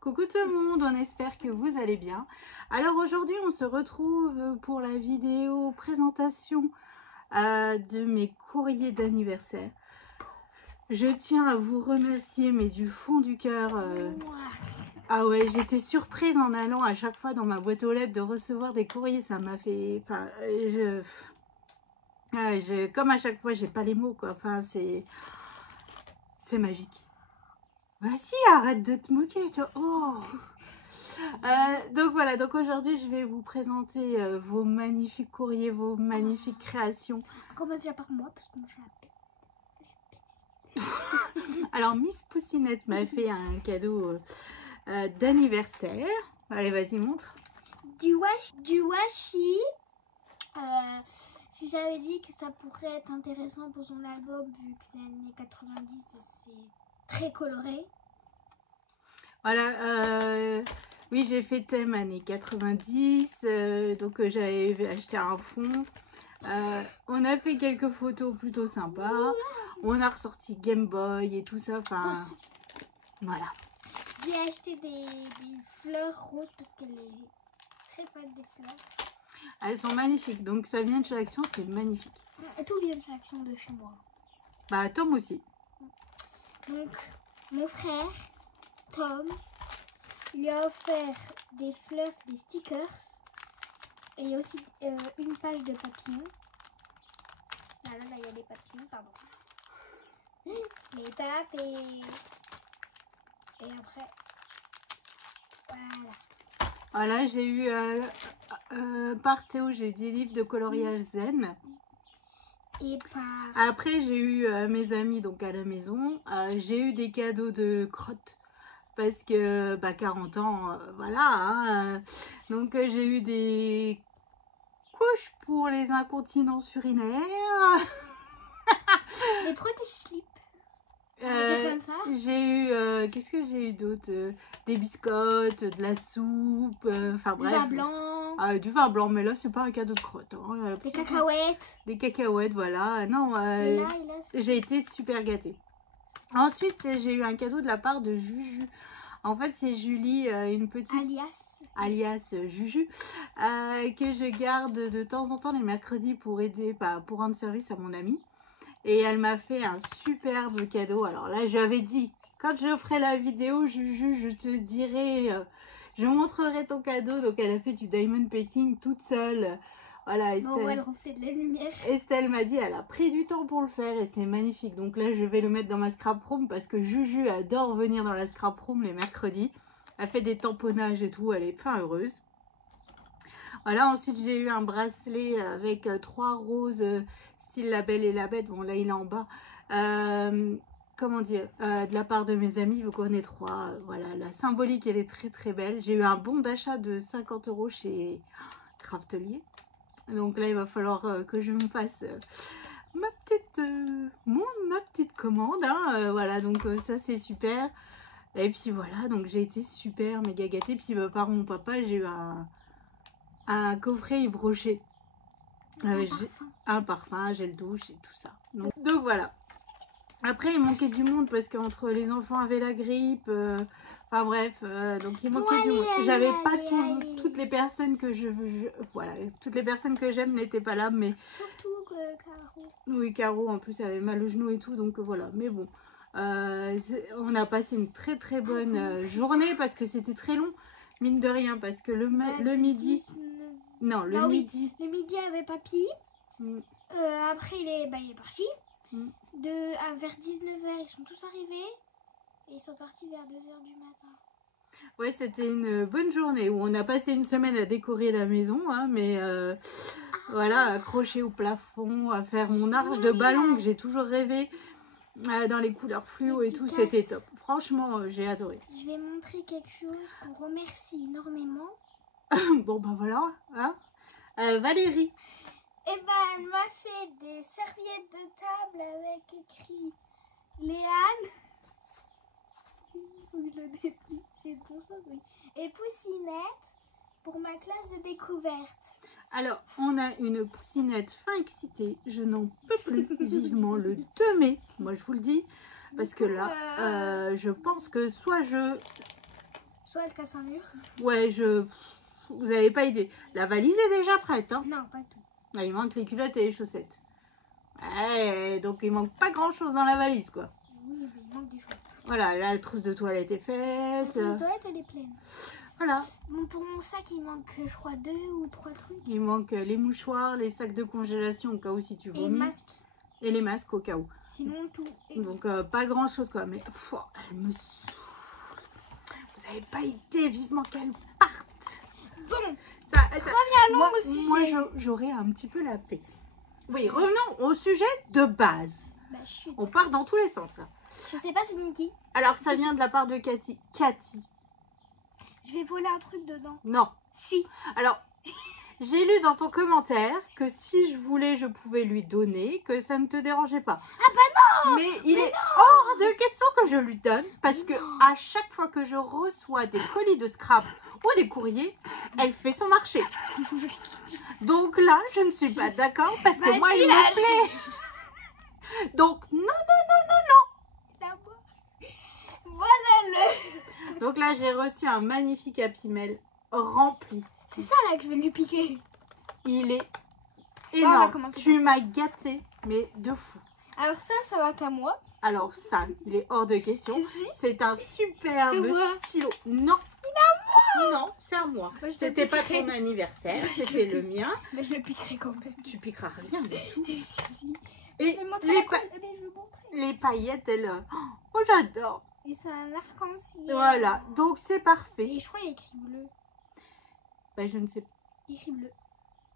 Coucou tout le monde, on espère que vous allez bien. Alors aujourd'hui on se retrouve pour la vidéo présentation de mes courriers d'anniversaire. Je tiens à vous remercier mais du fond du cœur. Ah ouais, j'étais surprise en allant à chaque fois dans ma boîte aux lettres de recevoir des courriers. Ça m'a fait... Enfin, comme à chaque fois j'ai pas les mots quoi. Enfin c'est magique. Vas-y, arrête de te moquer, toi. Oh. Donc voilà, donc aujourd'hui je vais vous présenter vos magnifiques courriers, vos magnifiques créations. On commence déjà par moi parce que moi je l'appelle. Alors Miss Poussinette m'a fait un cadeau d'anniversaire. Allez, vas-y, montre. Du washi. Si j'avais dit que ça pourrait être intéressant pour son album vu que c'est années 90 et c'est très coloré. Voilà, oui, j'ai fait thème années 90, donc j'avais acheté un fond. On a fait quelques photos plutôt sympas. On a ressorti Game Boy et tout ça. Enfin, voilà. J'ai acheté des fleurs roses parce qu'elle est très fan des fleurs. Elles sont magnifiques. Donc ça vient de chez Action, c'est magnifique. Et tout vient de chez Action de chez moi. Bah Tom aussi. Donc mon frère Tom lui a offert des fleurs, des stickers. Et il y a aussi une page de papillons. Là, il y a des papillons, pardon. Les tapes et après, voilà. Voilà, j'ai eu, par Théo, j'ai eu des livres de coloriage zen. Et après, j'ai eu mes amis donc à la maison. J'ai eu des cadeaux de crottes. Parce que 40 ans, voilà. Hein, donc j'ai eu des couches pour les incontinences urinaires. Des protège-slips. J'ai eu, qu'est-ce que j'ai eu d'autre? Des biscottes, de la soupe, enfin bref. Du vin blanc. Du vin blanc, mais là c'est pas un cadeau de crotte. Hein, des cacahuètes. Des cacahuètes, voilà. Non, j'ai été super gâtée. Ensuite, j'ai eu un cadeau de la part de Juju. En fait, c'est Julie, une petite... alias Juju, que je garde de temps en temps les mercredis pour aider, pour rendre service à mon amie. Et elle m'a fait un superbe cadeau. Alors là, j'avais dit, quand je ferai la vidéo, Juju, je te dirai, je montrerai ton cadeau. Donc, elle a fait du diamond painting toute seule. Voilà, Estelle. On voit le reflet de la lumière. Estelle m'a dit, elle a pris du temps pour le faire et c'est magnifique. Donc là, je vais le mettre dans ma scrap room parce que Juju adore venir dans la scrap room les mercredis. Elle fait des tamponnages et tout, elle est fin heureuse. Voilà, ensuite j'ai eu un bracelet avec 3 roses style La Belle et la Bête. Bon, là il est en bas. Comment dire, de la part de mes amis, vous connaissez 3. Voilà, la symbolique elle est très très belle. J'ai eu un bon d'achat de 50 € chez Craftelier. Donc là il va falloir que je me fasse ma petite commande. Hein, voilà, donc ça c'est super. Et puis voilà, donc j'ai été super méga gâtée. Puis par mon papa, j'ai eu un coffret Yves Rocher. Un parfum, gel douche et tout ça. Donc voilà. Après, il manquait du monde parce qu'entre les enfants avaient la grippe. Enfin bref, donc il manquait du monde. J'avais pas toutes les personnes que voilà, toutes les personnes que j'aime n'étaient pas là. Mais surtout Caro. Oui, Caro en plus elle avait mal au genou et tout. Donc voilà, mais bon. On a passé une très très bonne journée parce que c'était très long, mine de rien, parce que le midi... Non, le midi... Le midi avait papy. Après, il est parti. Vers 19h, ils sont tous arrivés. Et ils sont partis vers 2h du matin. Ouais, c'était une bonne journée où on a passé une semaine à décorer la maison. Hein, mais voilà, accrocher au plafond, à faire mon arche de ballon que j'ai toujours rêvé. Dans les couleurs fluo et tout, c'était top. Franchement, j'ai adoré. Je vais montrer quelque chose qu'on remercie énormément. Bon, bah voilà. Hein, Valérie. Eh ben, elle m'a fait des serviettes de table avec écrit Léane. Et Poussinette pour ma classe de découverte. Alors, on a une Poussinette fin excitée. Je n'en peux plus vivement le 2 mai. Moi, je vous le dis. Parce que là, je pense que soit Soit elle casse un mur. Ouais, vous n'avez pas idée. La valise est déjà prête. Hein. Non, pas tout. Là, il manque les culottes et les chaussettes. Ouais, donc il manque pas grand chose dans la valise, quoi. Oui, mais il manque des choses. Voilà, la trousse de toilette est La faite. trousse de toilette, elle est pleine. Voilà. Bon, pour mon sac, il manque, je crois, 2 ou 3 trucs. Il manque les mouchoirs, les sacs de congélation au cas où si tu vomis. Et le masque. Et les masques au cas où. Sinon, tout. Donc, pas grand chose, quoi. Mais elle me saoule. Vous n'avez pas idée, vivement qu'elle parte. Bon, Moi, au sujet. j'aurais un petit peu la paix. Oui, revenons au sujet de base. Bah, chut. On part dans tous les sens, là. Je sais pas, c'est Mickey. Alors, ça vient de la part de Cathy. Cathy. Je vais voler un truc dedans. Non. Si. Alors, j'ai lu dans ton commentaire que si je voulais, je pouvais lui donner, que ça ne te dérangeait pas. Ah bah non. Mais il est hors de question que je lui donne parce que à chaque fois que je reçois des colis de scrap ou des courriers, elle fait son marché. Donc là, je ne suis pas d'accord parce que moi, il me plaît. Donc, non. Voilà le... Donc là, j'ai reçu un magnifique Happy Mail rempli. C'est ça là que je vais lui piquer. Il est on va énorme. commencer Tu par m'as gâté, mais de fou. Alors ça va être à moi. Alors ça, il est hors de question. C'est un superbe C'est moi. stylo. Non. Non, c'est à moi. Moi, je te C'était pas piquerai. ton anniversaire, c'était le mien. Mais je le piquerai quand même. Tu piqueras rien du tout. Si. Et Je vais montrer les, la colle. Eh ben, je vais montrer. les paillettes, elles... Oh, j'adore. Et c'est un arc-en-ciel. Voilà, donc c'est parfait. Et je crois qu'il y a écrit bleu. Bah, je ne sais pas. Il y a écrit bleu.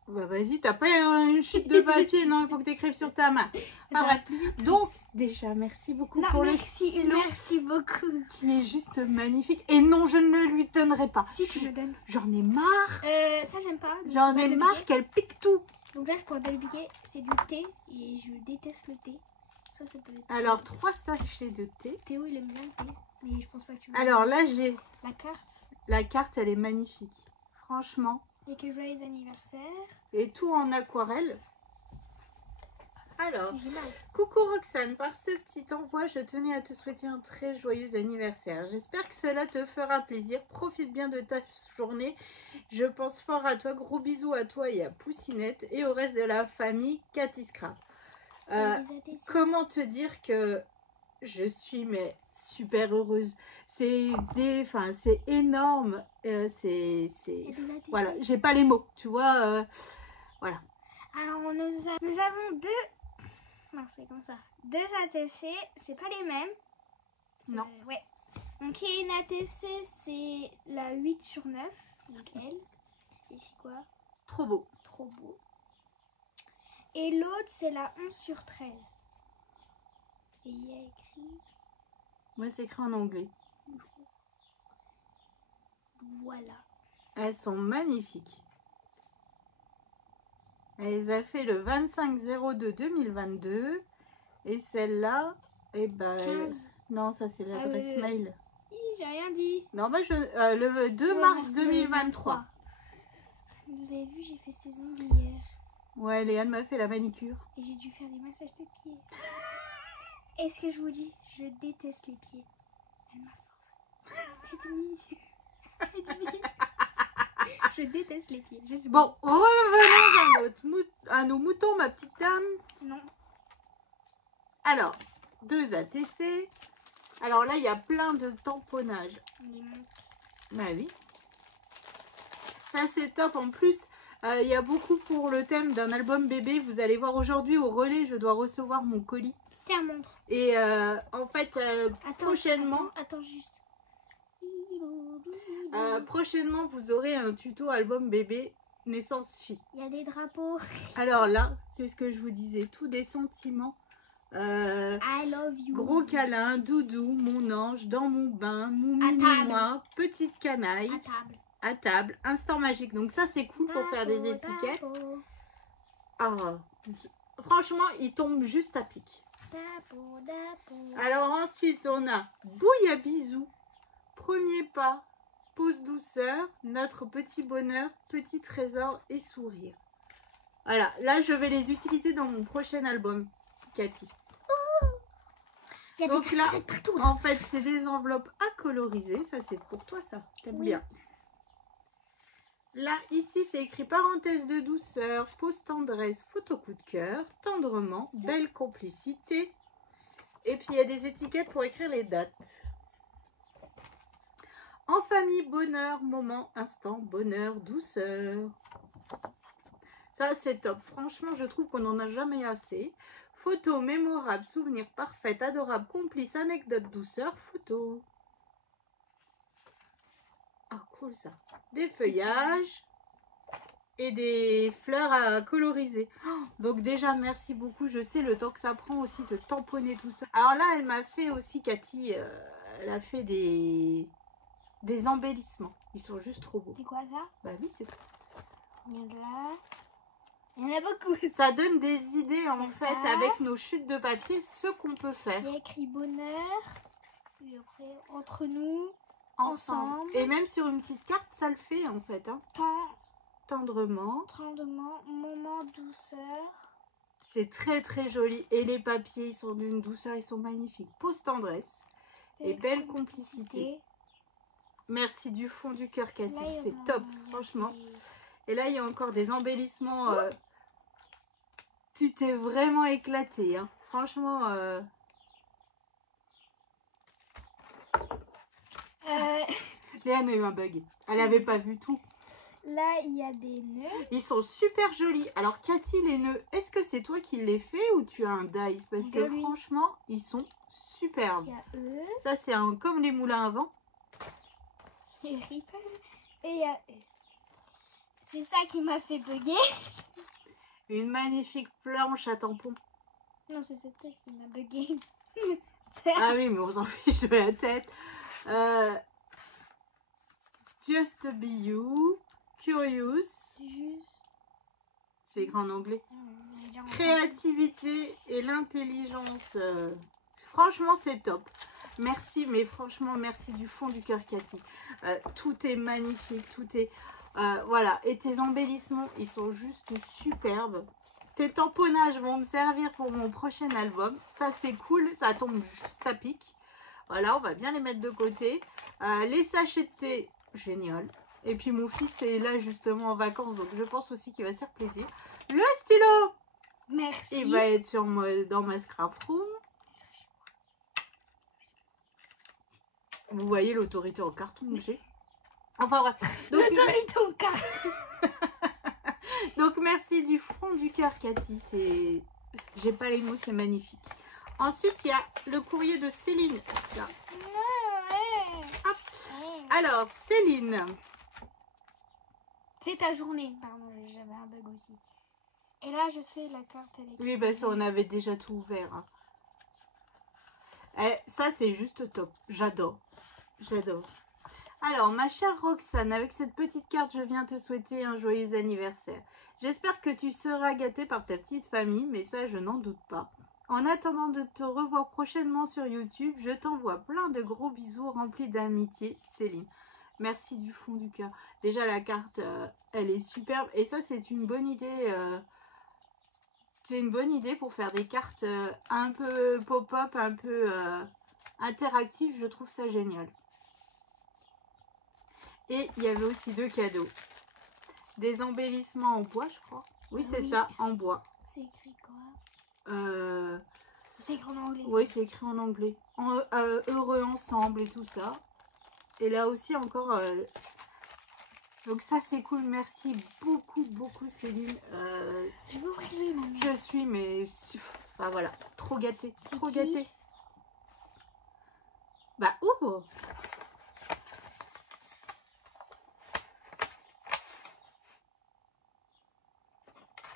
Bah, vas-y, t'as pas une chute de papier, non, il faut que tu écrives sur ta main. Ça Ah, va bref. plus vite. Donc, déjà, merci beaucoup Non, pour le merci, stylo merci beaucoup. qui est juste magnifique. Et non, je ne lui donnerai pas. Si tu me donnes. J'en ai marre. Ça j'aime pas. donc J'en je vais ai le marre piquer. qu'elle pique tout. Donc là je pourrais pas le piquer. C'est du thé et je déteste le thé. Ça peut être. Alors, 3 sachets de thé. Théo il aime bien le thé. Mais je pense pas que tu veux. Alors là, j'ai La carte. la carte, elle est magnifique. Franchement. Et que joyeux anniversaire. Et tout en aquarelle. Alors, J'ai mal. coucou Roxane, par ce petit envoi, je tenais à te souhaiter un très joyeux anniversaire. J'espère que cela te fera plaisir. Profite bien de ta journée. Je pense fort à toi. Gros bisous à toi et à Poussinette et au reste de la famille Cathy Scrap. Comment te dire que je suis super heureuse. C'est énorme. Voilà, j'ai pas les mots, tu vois. Voilà. Alors nous avons deux. Non, c'est comme ça. Deux ATC, c'est pas les mêmes. Non. Ouais. Donc il y a une ATC, c'est la 8/9. Donc elle. Et c'est quoi? Trop beau. Trop beau. Et l'autre, c'est la 11/13. Et il y a écrit. Moi, c'est écrit en anglais. Voilà. Elles sont magnifiques. Elle les a fait le 25/02/2022. Et celle-là, eh ben, 15. non, ça c'est l'adresse mail. J'ai rien dit. Non, bah, le 2 mars 2023. Vous avez vu, j'ai fait ses ongles hier. Ouais, Léane m'a fait la manicure. Et j'ai dû faire des massages de pieds. Est-ce que je vous dis, je déteste les pieds. Elle m'a forcé. Je déteste les pieds. Je sais Bon, revenons à nos moutons, ma petite dame. Non. Alors, 2 ATC. Alors là, il y a plein de tamponnages. Bah oui. Ça, c'est top. En plus, il y a beaucoup pour le thème d'un album bébé. Vous allez voir aujourd'hui au relais, je dois recevoir mon colis. Tiens, montre. Et en fait, prochainement... Attends juste. prochainement, vous aurez un tuto album bébé naissance fille. Il y a des drapeaux. Alors là, c'est ce que je vous disais. Tous des sentiments. I love you. Gros câlin, doudou, mon ange, dans mon bain, moumi-moi, petite canaille, à table, instant magique. Donc ça c'est cool pour faire des étiquettes. Ah, franchement, il tombe juste à pic. Alors ensuite on a Bouille à bisous, premier pas, pause douceur, notre petit bonheur, petit trésor et sourire. Voilà, là je vais les utiliser dans mon prochain album, Cathy. Il y a Donc des là, chaussettes partout. Là. en fait, c'est des enveloppes à coloriser. Ça, c'est pour toi, ça. T'aimes Oui. bien. Là, ici, c'est écrit parenthèse de douceur, pause tendresse, photo coup de cœur, tendrement, belle complicité. Et puis, il y a des étiquettes pour écrire les dates. En famille, bonheur, moment, instant, bonheur, douceur. Ça, c'est top. Franchement, je trouve qu'on n'en a jamais assez. Photo mémorable, souvenir parfait, adorable, complice, anecdote, douceur, photo. Ah, cool ça. Des feuillages et des fleurs à coloriser. Oh, donc déjà, merci beaucoup. Je sais le temps que ça prend aussi de tamponner tout ça. Alors là, elle m'a fait aussi, Cathy, elle a fait des embellissements. Ils sont juste trop beaux. C'est quoi ça? Bah oui, c'est ça. Il y en a là. Il y en a beaucoup. Ça donne des idées en Et fait ça. avec nos chutes de papier, ce qu'on peut faire. Il y a écrit bonheur. Puis après, entre nous, Ensemble. ensemble. Et même sur une petite carte, ça le fait en fait. Hein. Tendrement. Tendrement, moment, douceur. C'est très très joli. Et les papiers, ils sont d'une douceur, ils sont magnifiques. Pause tendresse et belle complicité. Merci du fond du cœur, Cathy. C'est top, franchement. Et là, il y a encore des embellissements. Tu t'es vraiment éclaté. Hein. Franchement. Léane a eu un bug. Elle n'avait pas vu tout. Là, il y a des nœuds. Ils sont super jolis. Alors, Cathy, les nœuds, est-ce que c'est toi qui les fais ou tu as un dice? Parce que Oui. franchement, ils sont superbes. Il y a eux. Ça, c'est comme les moulins à vent. Et il y a eux. C'est ça qui m'a fait bugger. Une magnifique planche à tampons. Non, c'est cette tête qui m'a bugué. Ah oui, mais on s'en fiche de la tête. Just be you. Curious. Juste. C'est écrit en anglais. Créativité et l'intelligence. Franchement, c'est top. Merci, mais franchement, merci du fond du cœur, Cathy. Tout est magnifique, tout est... voilà, et tes embellissements, ils sont juste superbes. Tes tamponnages vont me servir pour mon prochain album. Ça, c'est cool, ça tombe juste à pic. Voilà, on va bien les mettre de côté. Les sachets de thé, génial. Et puis, mon fils est là, justement, en vacances, donc je pense aussi qu'il va se faire plaisir. Le stylo, merci. il va être dans ma scrap room. Vous voyez l'autorité en carton que j'ai. Enfin bref. L'autorité en carton. Donc merci du fond du cœur, Cathy. C'est, j'ai pas les mots, c'est magnifique. Ensuite, il y a le courrier de Céline. Là. Hop. Alors, Céline. C'est ta journée. Pardon, j'avais un bug aussi. Et là, je sais, la carte, elle est... Oui, bah ça, on avait déjà tout ouvert. Hein. Ça, c'est juste top. J'adore. J'adore. Alors, ma chère Roxane, avec cette petite carte, je viens te souhaiter un joyeux anniversaire. J'espère que tu seras gâtée par ta petite famille, mais ça, je n'en doute pas. En attendant de te revoir prochainement sur YouTube, je t'envoie plein de gros bisous remplis d'amitié, Céline. Merci du fond du cœur. Déjà, la carte, elle est superbe. Et ça, c'est une bonne idée. C'est une bonne idée pour faire des cartes un peu pop-up, un peu interactives. Je trouve ça génial. Et il y avait aussi 2 cadeaux. Des embellissements en bois, je crois. Oui, c'est ça, en bois. C'est écrit quoi? C'est écrit en anglais. Oui, c'est écrit en anglais. Heureux ensemble et tout ça. Et là aussi, encore... Donc ça, c'est cool. Merci beaucoup, beaucoup, Céline. Je vais ouvrir lui, maman. Je suis, mais... Enfin, voilà. Trop gâtée. Trop gâtée. Bah, ouvre.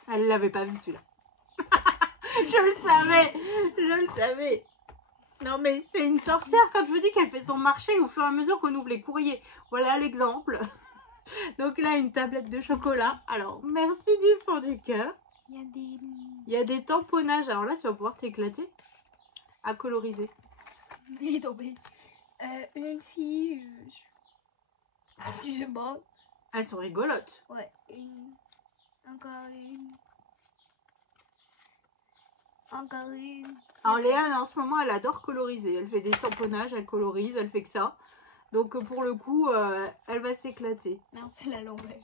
Elle l'avait pas vu celui-là. Je le savais. Je le savais. Non mais c'est une sorcière quand je vous dis qu'elle fait son marché au fur et à mesure qu'on ouvre les courriers. Voilà l'exemple. Donc là, une tablette de chocolat. Alors, merci du fond du cœur. Il y a des tamponnages. Alors là, tu vas pouvoir t'éclater à coloriser. Il est tombé. Une fille... Je sais pas. Elles sont rigolotes. Ouais, une... Encore une... Encore une. Alors Léane en ce moment elle adore coloriser, elle fait des tamponnages, elle colorise, elle fait que ça. Donc pour le coup elle va s'éclater. Non, c'est la l'envers.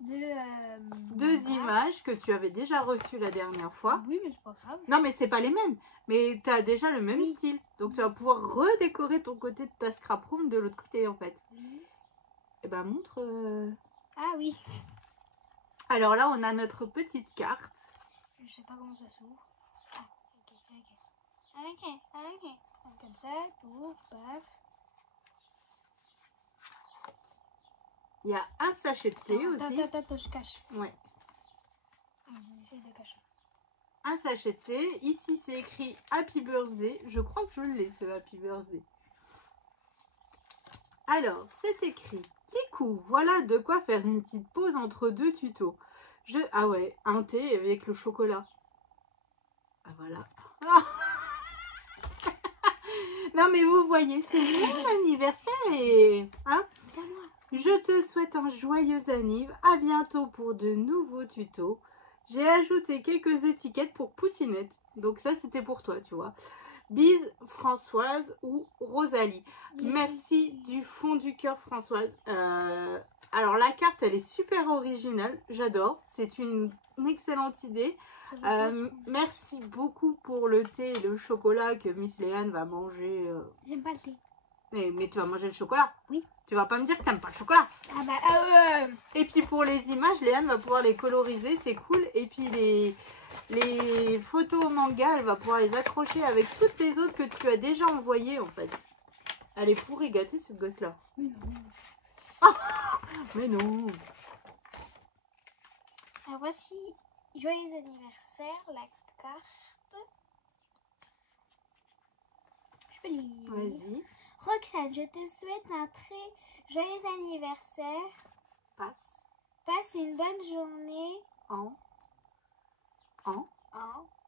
Deux images que tu avais déjà reçues la dernière fois. Oui, mais c'est pas grave. Non mais c'est pas les mêmes, mais tu as déjà le même Oui. style. Donc tu vas pouvoir redécorer ton côté de ta scrap room de l'autre côté en fait. Et ben montre. Ah oui. Alors là on a notre petite carte. Je sais pas comment ça s'ouvre. Ah, ok. Donc, comme ça, tout, paf. Il y a un sachet de thé aussi. Attends, je cache. Ouais. J'essaye de cacher. Un sachet de thé. Ici, c'est écrit Happy Birthday. Je crois que je l'ai, ce Happy Birthday. Alors, c'est écrit Kikou, voilà de quoi faire une petite pause entre deux tutos. Ah ouais, un thé avec le chocolat. Ah voilà. Non mais vous voyez, c'est mon anniversaire et... Hein, C'est à moi. je te souhaite un joyeux anniversaire. À bientôt pour de nouveaux tutos. J'ai ajouté quelques étiquettes pour Poussinette. Donc ça, c'était pour toi, tu vois. Bise, Françoise ou Rosalie. Merci du fond du cœur, Françoise. Alors, la carte, elle est super originale. J'adore. C'est une excellente idée. Merci beaucoup pour le thé et le chocolat que Miss Léane va manger. J'aime pas le thé. Mais tu vas manger le chocolat? Oui. Tu vas pas me dire que t'aimes pas le chocolat? Ah bah, Et puis pour les images, Léane va pouvoir les coloriser, c'est cool. Et puis les photos manga, elle va pouvoir les accrocher avec toutes les autres que tu as déjà envoyées en fait. Elle est pourrie gâtée ce gosse-là. Mais non. Mais non. Alors voici, joyeux anniversaire, la carte. Je peux lire. Vas-y, Roxane, je te souhaite un très joyeux anniversaire. passe. Passe une bonne journée En en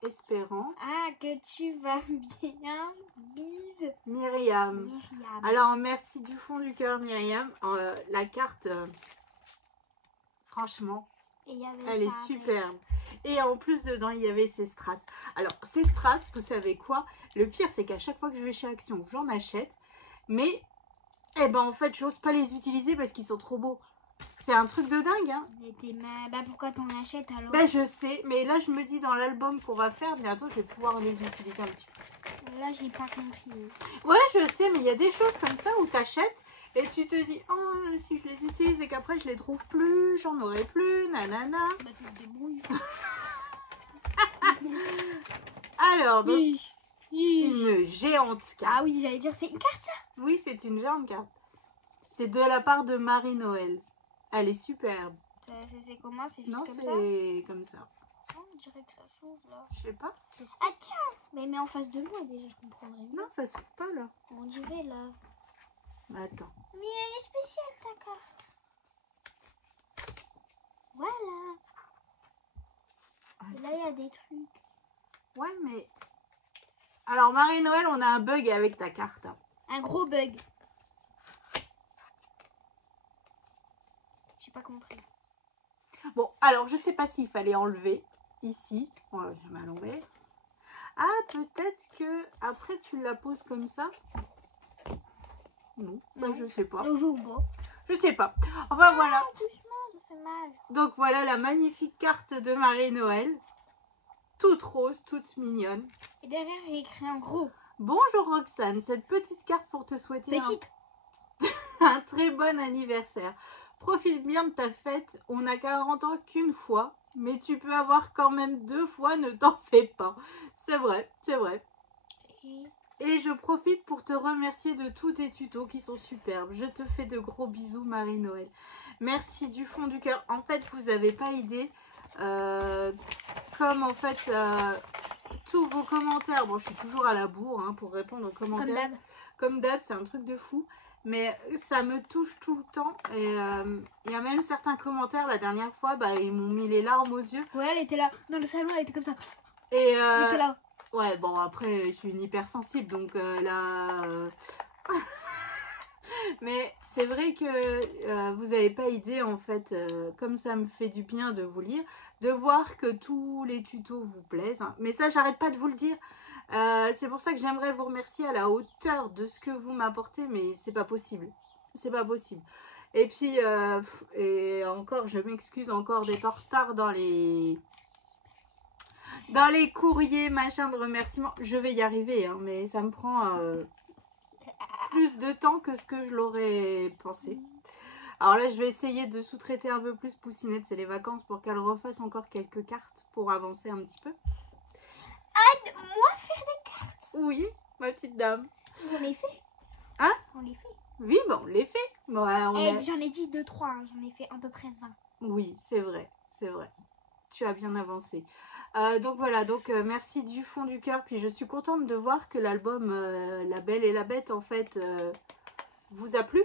espérant. Ah, que tu vas bien. Bise. Myriam. Myriam. Alors merci du fond du cœur Myriam. La carte, franchement, Et il y avait elle est ça avec. superbe. Et en plus dedans il y avait ces strass. Alors ces strass, vous savez quoi? Le pire c'est qu'à chaque fois que je vais chez Action, j'en achète. Mais eh ben en fait j'ose pas les utiliser parce qu'ils sont trop beaux. C'est un truc de dingue hein. Mais bah pourquoi t'en achètes alors? Ben je sais, mais là je me dis dans l'album qu'on va faire bientôt, je vais pouvoir les utiliser un petit peu. Là j'ai pas compris. Ouais je sais, mais il y a des choses comme ça où t'achètes et tu te dis oh si je les utilise et qu'après je les trouve plus, j'en aurai plus, nanana. Bah tu te débrouilles. Alors donc Oui. une géante carte. Ah oui, j'allais dire c'est une carte ça. Oui c'est une géante carte. C'est de la part de Marie-Noël. Elle est superbe. C'est comment? C'est juste Non comme ça? c'est comme ça. Oh, on dirait que ça s'ouvre là. Je sais pas. Ah tiens. Mais en face de moi déjà, je comprendrais mieux. Non ça s'ouvre pas là. On dirait là. Attends. Mais elle est spéciale ta carte. Voilà. Et là il y a des trucs. Ouais, mais... Alors, Marie-Noël, on a un bug avec ta carte. Un gros bug. J'ai pas compris. Bon, alors, je sais pas s'il fallait enlever ici. Voilà, je vais l'enlever. Ah, peut-être que après tu la poses comme ça. Non, bah, Non. je sais pas. On joue pas. Je sais pas. Enfin, voilà. Doucement, ça fait mal. Donc, voilà la magnifique carte de Marie-Noël. Toute rose, toute mignonne. Et derrière, j'ai écrit en gros. Bonjour Roxane, cette petite carte pour te souhaiter Petite. un très bon anniversaire. Profite bien de ta fête, on n'a 40 ans qu'une fois, mais tu peux avoir quand même 2 fois, ne t'en fais pas. C'est vrai, c'est vrai. Et je profite pour te remercier de tous tes tutos qui sont superbes. Je te fais de gros bisous Marie-Noël. Merci du fond du cœur. En fait, vous n'avez pas idée comme en fait tous vos commentaires. Bon, je suis toujours à la bourre hein, pour répondre aux commentaires. Comme d'hab. Comme d'hab, c'est un truc de fou. Mais ça me touche tout le temps. Et il y a même certains commentaires, la dernière fois, bah, ils m'ont mis les larmes aux yeux. Ouais, elle était là. Dans le salon, elle était comme ça. Et J'étais là. ouais, bon, après, je suis une hypersensible. Donc là... Mais c'est vrai que vous n'avez pas idée, en fait, comme ça me fait du bien de vous lire, de voir que tous les tutos vous plaisent, hein. Mais ça, j'arrête pas de vous le dire. C'est pour ça que j'aimerais vous remercier à la hauteur de ce que vous m'apportez, mais c'est pas possible. C'est pas possible. Et puis, et encore, je m'excuse encore d'être en retard dans les courriers, machin de remerciements. Je vais y arriver, hein, mais ça me prend plus de temps que ce que je l'aurais pensé. Alors là, je vais essayer de sous-traiter un peu plus Poussinette, c'est les vacances, pour qu'elle refasse encore quelques cartes pour avancer un petit peu. Aide-moi à faire des cartes. Oui, ma petite dame. On les fait. Hein? On les fait. Oui, bon, on les fait. Bon, J'en ai dit 2-3, hein. J'en ai fait à peu près 20. Oui, c'est vrai, c'est vrai. Tu as bien avancé. Donc voilà, donc merci du fond du cœur. Puis je suis contente de voir que l'album La Belle et la Bête, en fait, vous a plu.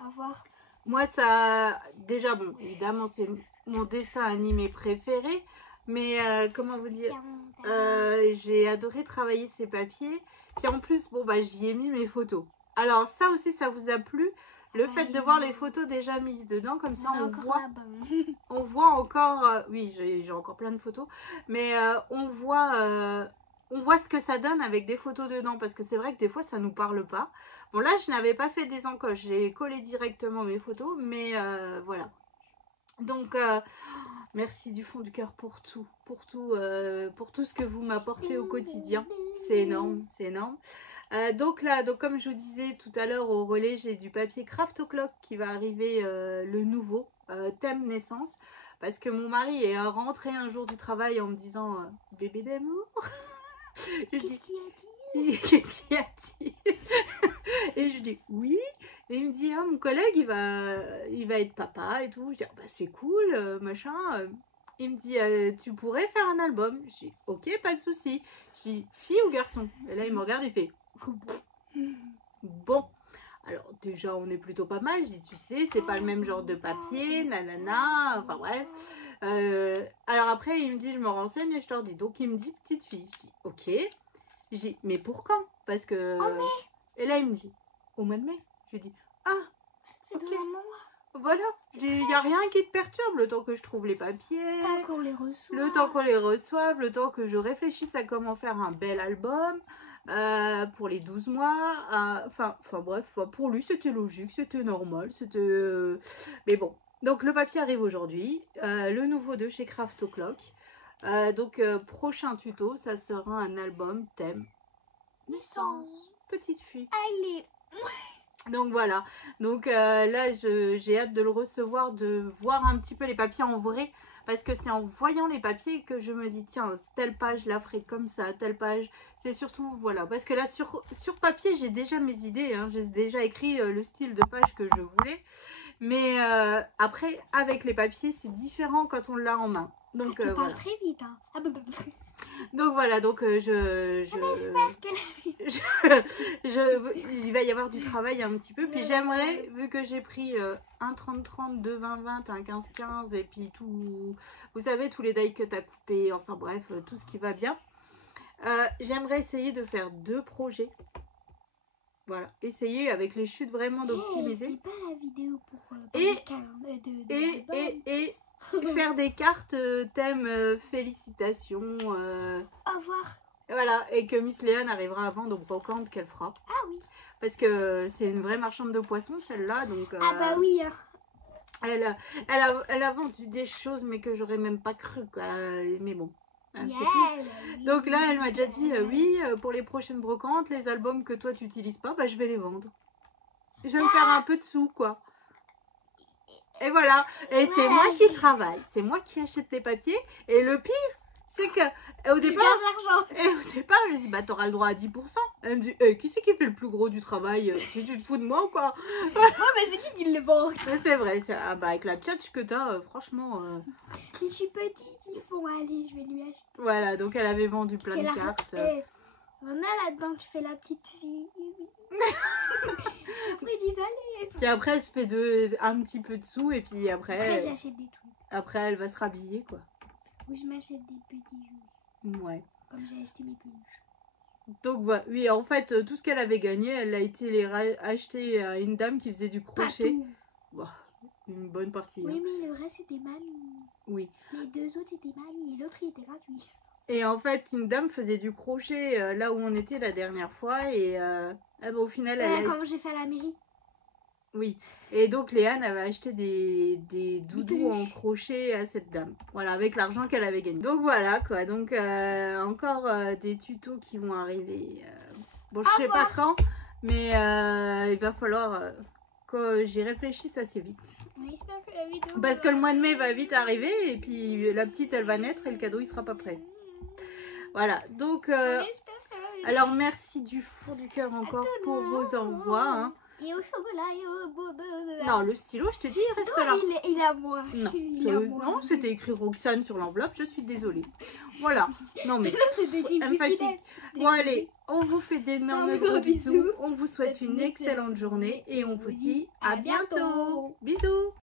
Au revoir. Moi, ça... Déjà, bon, évidemment, c'est mon dessin animé préféré. Mais comment vous dire, j'ai adoré travailler ces papiers. Puis en plus, bon, bah, j'y ai mis mes photos. Alors ça aussi, ça vous a plu? Le fait de voir les photos déjà mises dedans, comme ça on voit encore, oui, j'ai encore plein de photos, mais on voit ce que ça donne avec des photos dedans, parce que c'est vrai que des fois ça nous parle pas. Bon là, je n'avais pas fait des encoches, j'ai collé directement mes photos, mais voilà. Donc merci du fond du cœur pour tout ce que vous m'apportez au quotidien. C'est énorme, c'est énorme. Donc là, comme je vous disais tout à l'heure au relais, j'ai du papier Craft O'Clock qui va arriver, le nouveau thème naissance, parce que mon mari est rentré un jour du travail en me disant bébé d'amour. Qu'est-ce qu'il a dit? Qu'est-ce qu'il a dit? Et je dis oui. Et il me dit ah, mon collègue il va être papa et tout. Je dis ah, bah, c'est cool, machin. Il me dit tu pourrais faire un album. Je dis ok, pas de souci. Je dis fille ou garçon? Et là il me regarde, il fait bon. Alors déjà on est plutôt pas mal. Je dis tu sais c'est pas le même genre de papier, nanana. Enfin bref. Alors après il me dit je me renseigne et je te redis. Donc il me dit petite fille. Je dis ok. Je dis mais pour quand? Parce que et là il me dit au mois de mai. Je lui dis ah c'est ok. dans un mois. Voilà, il n'y a rien qui te perturbe le temps que je trouve les papiers, Tant qu'on les reçoit. le temps qu'on les reçoive, le temps que je réfléchisse à comment faire un bel album pour les 12 mois. Enfin bref, pour lui c'était logique, c'était normal, c'était... mais bon, donc le papier arrive aujourd'hui, le nouveau de chez Craft O'Clock. Donc prochain tuto, ça sera un album thème naissance, petite fille. Allez. Donc voilà, donc là j'ai hâte de le recevoir, de voir un petit peu les papiers en vrai, parce que c'est en voyant les papiers que je me dis tiens, telle page je la ferai comme ça, telle page, c'est surtout voilà, parce que là sur papier j'ai déjà mes idées, hein, j'ai déjà écrit le style de page que je voulais, mais après avec les papiers c'est différent quand on l'a en main. Donc tu parles voilà. très vite, hein. Ah, bah. Donc voilà, donc il va y avoir du travail un petit peu. Puis j'aimerais, vu que j'ai pris un 30-30, 2 20-20, un 15-15 et puis tout, vous savez, tous les die cuts à couper, enfin bref, tout ce qui va bien. J'aimerais essayer de faire 2 projets. Voilà, essayer avec les chutes vraiment d'optimiser. C'est pas la vidéo pour et faire des cartes thème félicitations. Au revoir. Voilà, et que Miss Léane arrivera à vendre au brocante qu'elle fera. Ah oui. Parce que c'est une vraie marchande de poissons, celle-là. Donc, ah bah oui. Hein. Elle a vendu des choses, mais que j'aurais même pas cru, quoi. Mais bon. Yeah, tout. Donc là, elle m'a déjà dit, oui, pour les prochaines brocantes, les albums que toi tu n'utilises pas, bah, je vais les vendre. Je vais me faire un peu de sous, quoi. Et voilà. Et c'est moi qui travaille. C'est moi qui achète les papiers. Et le pire, c'est que au départ, je dis bah t'auras le droit à 10%. Elle me dit qui c'est qui fait le plus gros du travail? Tu te fous de moi ou quoi? Ouais, mais c'est qui le vend? C'est vrai, bah avec la tchatch que t'as, franchement. Je suis petite, ils font aller, je vais lui acheter. Voilà, donc elle avait vendu plein de cartes. On a là-dedans, tu fais la petite fille. Après, ils disent allez. Puis après, elle se fait un petit peu de sous et puis après j'achète des trucs. Après, elle va se rhabiller, quoi. Ou je m'achète des petits jouets. Ouais. Comme j'ai acheté mes peluches. Donc voilà, oui, en fait, tout ce qu'elle avait gagné, elle a été acheter à une dame qui faisait du Pas crochet. tout. Bah, une bonne partie. Oui, Hein. mais le reste c'était mamie. Oui. Les deux autres c'était mamie et l'autre il était gratuit. Et en fait, une dame faisait du crochet là où on était la dernière fois et au final, elle a... Comment j'ai fait à la mairie. Oui. Et donc Léane avait acheté des doudous en peluches. crochet à cette dame. Voilà, avec l'argent qu'elle avait gagné. Donc voilà quoi. Donc encore des tutos qui vont arriver. Bon, je sais pas quand, mais il va falloir que j'y réfléchisse assez vite. On espère que la vidéo. Parce que le mois de mai va vite arriver et puis la petite elle va naître et le cadeau il sera pas prêt. Voilà, donc alors merci du fond du cœur encore pour vos envois. Hein. Et au chocolat et au bobo. Non, le stylo, je te dis, il reste là. Il est à moi. Non, Non, c'était écrit Roxane sur l'enveloppe, je suis désolée. Voilà, non mais, elle me fatigue. Bon allez, on vous fait d'énormes gros bisous, on vous souhaite une excellente journée et on vous dit à bientôt. Bisous.